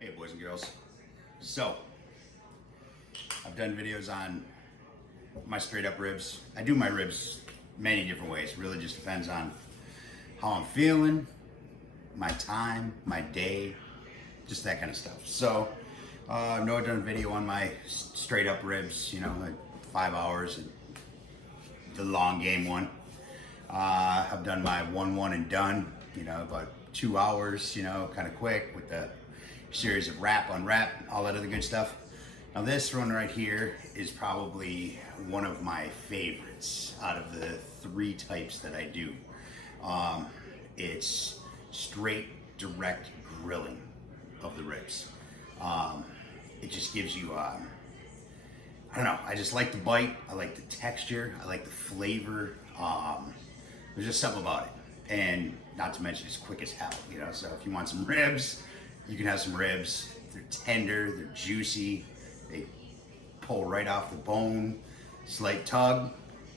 Hey boys and girls. So, I've done videos on my straight up ribs. I do my ribs many different ways. It really just depends on how I'm feeling, my time, my day, just that kind of stuff. So, I know I've done a video on my straight up ribs, you know, like 5 hours, and the long game one. I've done my 1-1 and done, you know, about 2 hours, you know, kind of quick with the series of wrap, unwrap, all that other good stuff. Now this one right here is probably one of my favorites out of the 3 types that I do. It's straight, direct grilling of the ribs. It just gives you, I don't know, I just like the bite, I like the texture, I like the flavor. There's just something about it. And not to mention it's quick as hell, you know, so if you want some ribs, you can have some ribs. They're tender, they're juicy, they pull right off the bone, slight tug,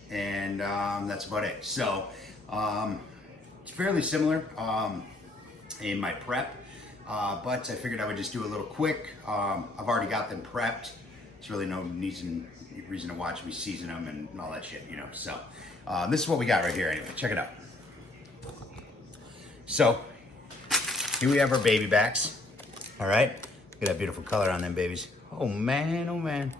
and that's about it. So it's fairly similar in my prep, but I figured I would just do a little quick. I've already got them prepped. It's really no reason to watch me season them and all that shit, you know. So this is what we got right here anyway. Check it out. So here we have our baby backs. All right, look at that beautiful color on them babies. Oh man, oh man.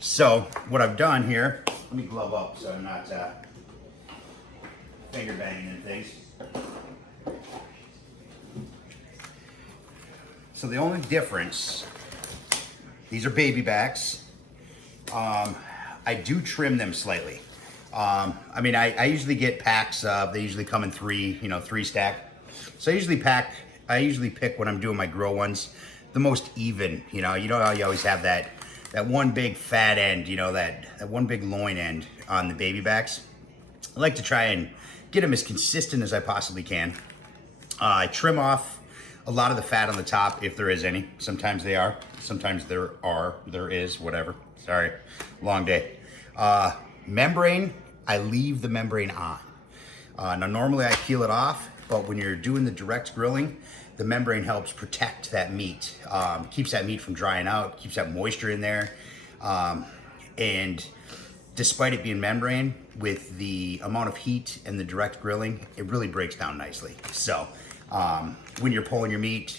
So what I've done here, let me glove up so I'm not finger banging and things. So the only difference, these are baby backs. I do trim them slightly. I mean, I usually get packs of, they usually come in 3, you know, 3 stack. So I usually pick when I'm doing my grill ones, the most even, you know how you always have that one big fat end, you know, that one big loin end on the baby backs. I like to try and get them as consistent as I possibly can. I trim off a lot of the fat on the top, if there is any. Sometimes they are, sometimes there is, whatever. Sorry, long day. Membrane, I leave the membrane on. Now normally I peel it off, but when you're doing the direct grilling, the membrane helps protect that meat, keeps that meat from drying out, keeps that moisture in there. And despite it being membrane, with the amount of heat and the direct grilling, it really breaks down nicely. So when you're pulling your meat,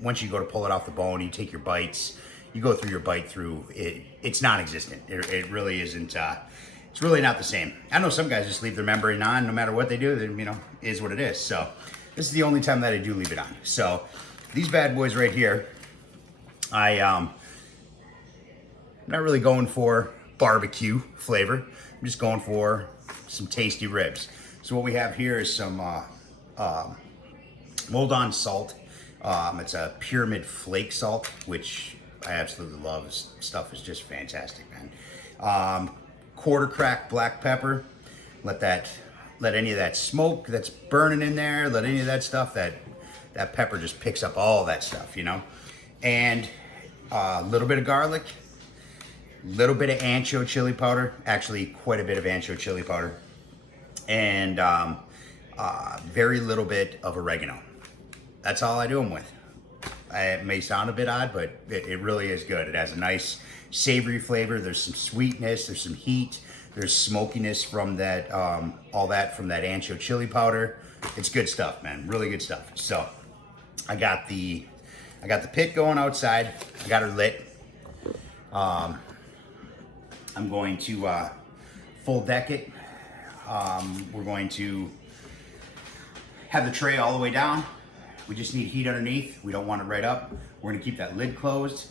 once you go to pull it off the bone, you take your bites, you go through your bite through, it's non-existent. It really isn't, it's really not the same. I know some guys just leave their membrane on no matter what they do, then, you know, is what it is. So this is the only time that I do leave it on. So these bad boys right here, I'm not really going for barbecue flavor. I'm just going for some tasty ribs. So what we have here is some mold-on salt. It's a pyramid flake salt, which I absolutely love. This stuff is just fantastic, man. Quarter crack black pepper. Let any of that smoke that's burning in there, let any of that stuff, that pepper just picks up all that stuff, you know. And a little bit of garlic, little bit of ancho chili powder, actually quite a bit of ancho chili powder, and very little bit of oregano. That's all I do them with. It may sound a bit odd, but it really is good. It has a nice savory flavor. There's some sweetness, there's some heat, there's smokiness from that, all that from that ancho chili powder. It's good stuff, man, really good stuff. So I got the pit going outside. I got her lit. I'm going to full deck it. We're going to have the tray all the way down. We just need heat underneath. We don't want it right up. We're gonna keep that lid closed.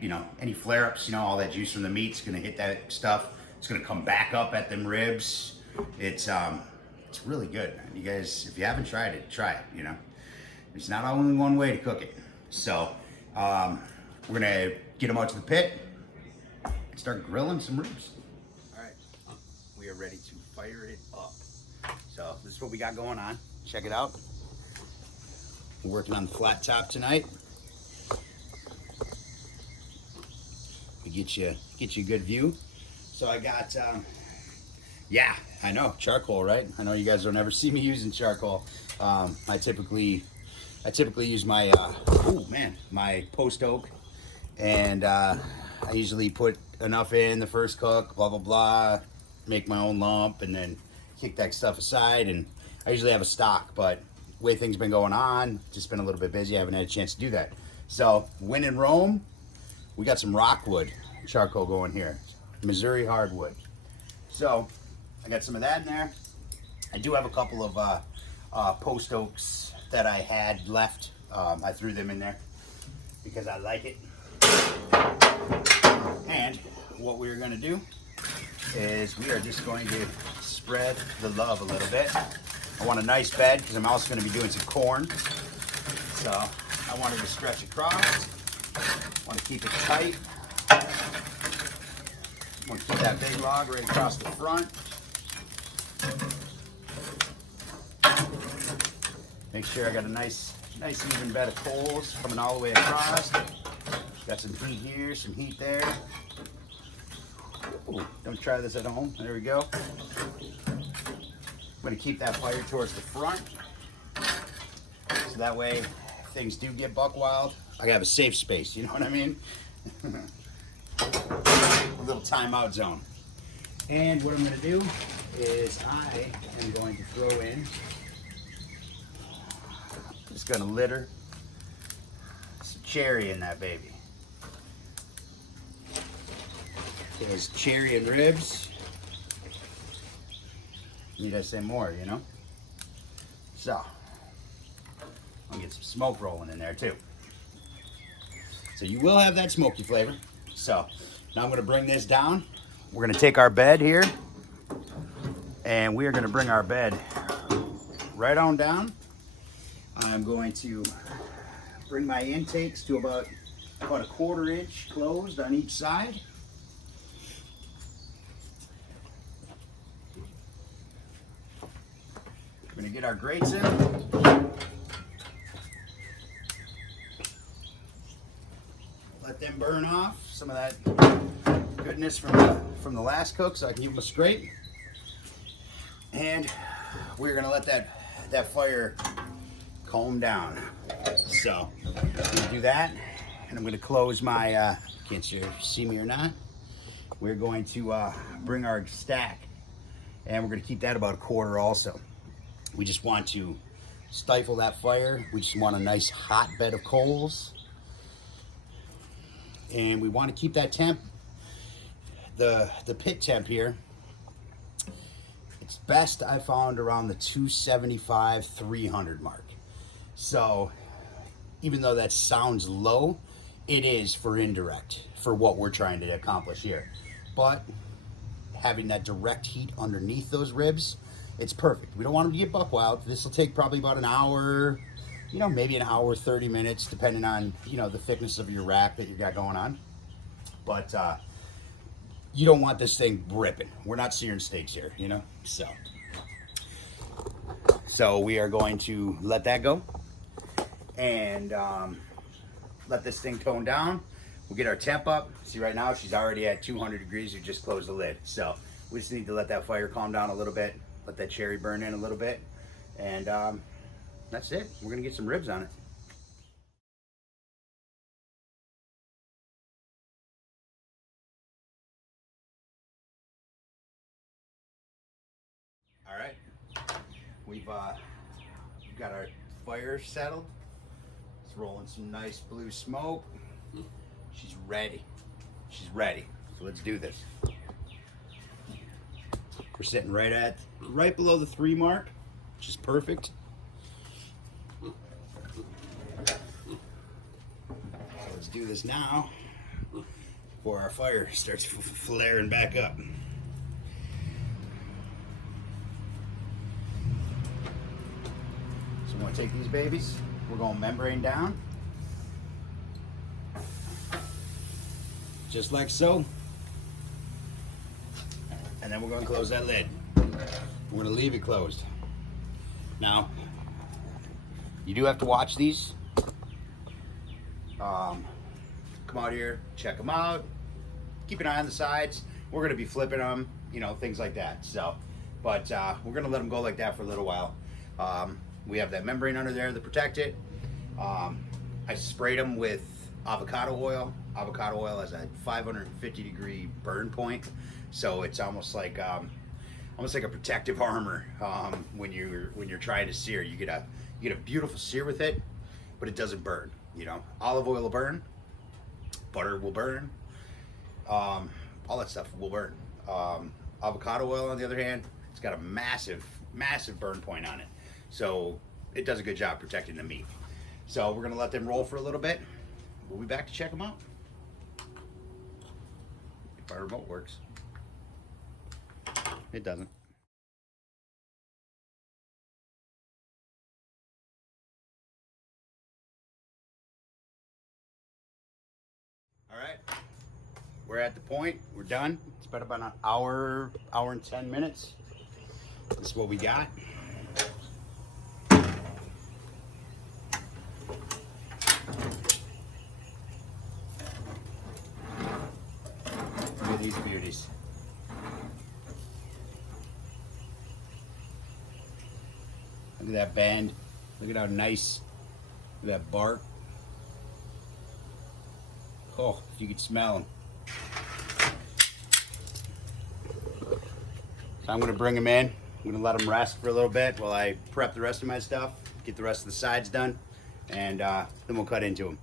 You know, any flare-ups, you know, all that juice from the meat's gonna hit that stuff. It's gonna come back up at them ribs. It's really good, man. You guys, if you haven't tried it, try it, you know. There's not only one way to cook it. So, we're gonna get them out to the pit and start grilling some ribs. All right, we are ready to fire it up. So this is what we got going on. Check it out. We're working on the flat top tonight. We get you a good view. So I got, yeah, I know, charcoal, right? I know you guys don't ever see me using charcoal. I typically I typically use my, my post oak, and I usually put enough in the first cook, blah, blah, blah, make my own lump, and then kick that stuff aside. And I usually have a stock, but the way things been going on, just been a little bit busy. I haven't had a chance to do that. So when in Rome, we got some rockwood charcoal going here, Missouri hardwood. So I got some of that in there. I do have a couple of post oaks that I had left. I threw them in there because I like it. And what we're gonna do is we are just going to spread the love a little bit. I want a nice bed because I'm also gonna be doing some corn. So I wanted to stretch across. I want to keep it tight. I want to keep that big log right across the front. Make sure I got a nice even bed of coals coming all the way across. Got some heat here, some heat there. Ooh, don't try this at home. There we go. I'm going to keep that fire towards the front. So that way, if things do get buck wild, I have a safe space, you know what I mean? A little timeout zone. And what I'm going to do is I am going to throw in, just going to litter some cherry in that baby. There's cherry and ribs. Need I say more, you know? So, I'll get some smoke rolling in there too. So you will have that smoky flavor. So now I'm gonna bring this down. We're gonna take our bed here and we are gonna bring our bed right on down. I'm going to bring my intakes to about a 1/4 inch closed on each side. We're gonna get our grates in. Let them burn off some of that goodness from the last cook, so I can give them a scrape. And we're gonna let that fire calm down. So I'm gonna do that, and I'm gonna close my. Can't see me or not. We're going to bring our stack, and we're gonna keep that about 1/4 also. We just want to stifle that fire. We just want a nice hot bed of coals. And we want to keep that temp, the pit temp here, it's best I found around the 275, 300 mark. So even though that sounds low, it is for indirect, for what we're trying to accomplish here. But having that direct heat underneath those ribs, it's perfect. We don't want them to get buck wild. This will take probably about an hour, you know, maybe an hour, 30 minutes, depending on, you know, the thickness of your rack that you got going on. But you don't want this thing ripping. We're not searing steaks here, you know? So we are going to let that go and let this thing tone down. We'll get our temp up. See, right now she's already at 200 degrees. We just closed the lid. So we just need to let that fire calm down a little bit, let that cherry burn in a little bit, and that's it. We're gonna get some ribs on it. All right, we've got our fire settled. It's rolling some nice blue smoke. She's ready. She's ready. So let's do this. We're sitting right below the 3 mark, which is perfect. So let's do this now before our fire starts flaring back up. So we're going to take these babies, we're going membrane down, just like so. And then we're going to close that lid. We're going to leave it closed. Now, you do have to watch these. Come out here, check them out. Keep an eye on the sides. We're going to be flipping them, you know, things like that. So, but we're going to let them go like that for a little while. We have that membrane under there to protect it. I sprayed them with avocado oil. Avocado oil has a 550-degree burn point, so it's almost like a protective armor when you're trying to sear. You get a beautiful sear with it, but it doesn't burn. You know, olive oil will burn, butter will burn, all that stuff will burn. Avocado oil, on the other hand, it's got a massive burn point on it, so it does a good job protecting the meat. So we're gonna let them roll for a little bit. We'll be back to check them out. If our remote works. It doesn't. All right, we're at the point, we're done. It's been about an hour and 10 minutes. This is what we got. Look at these beauties. Look at that bend. Look at how nice. Look at that bark. Oh, if you could smell them. So I'm gonna bring them in. I'm gonna let them rest for a little bit while I prep the rest of my stuff, get the rest of the sides done, and then we'll cut into them.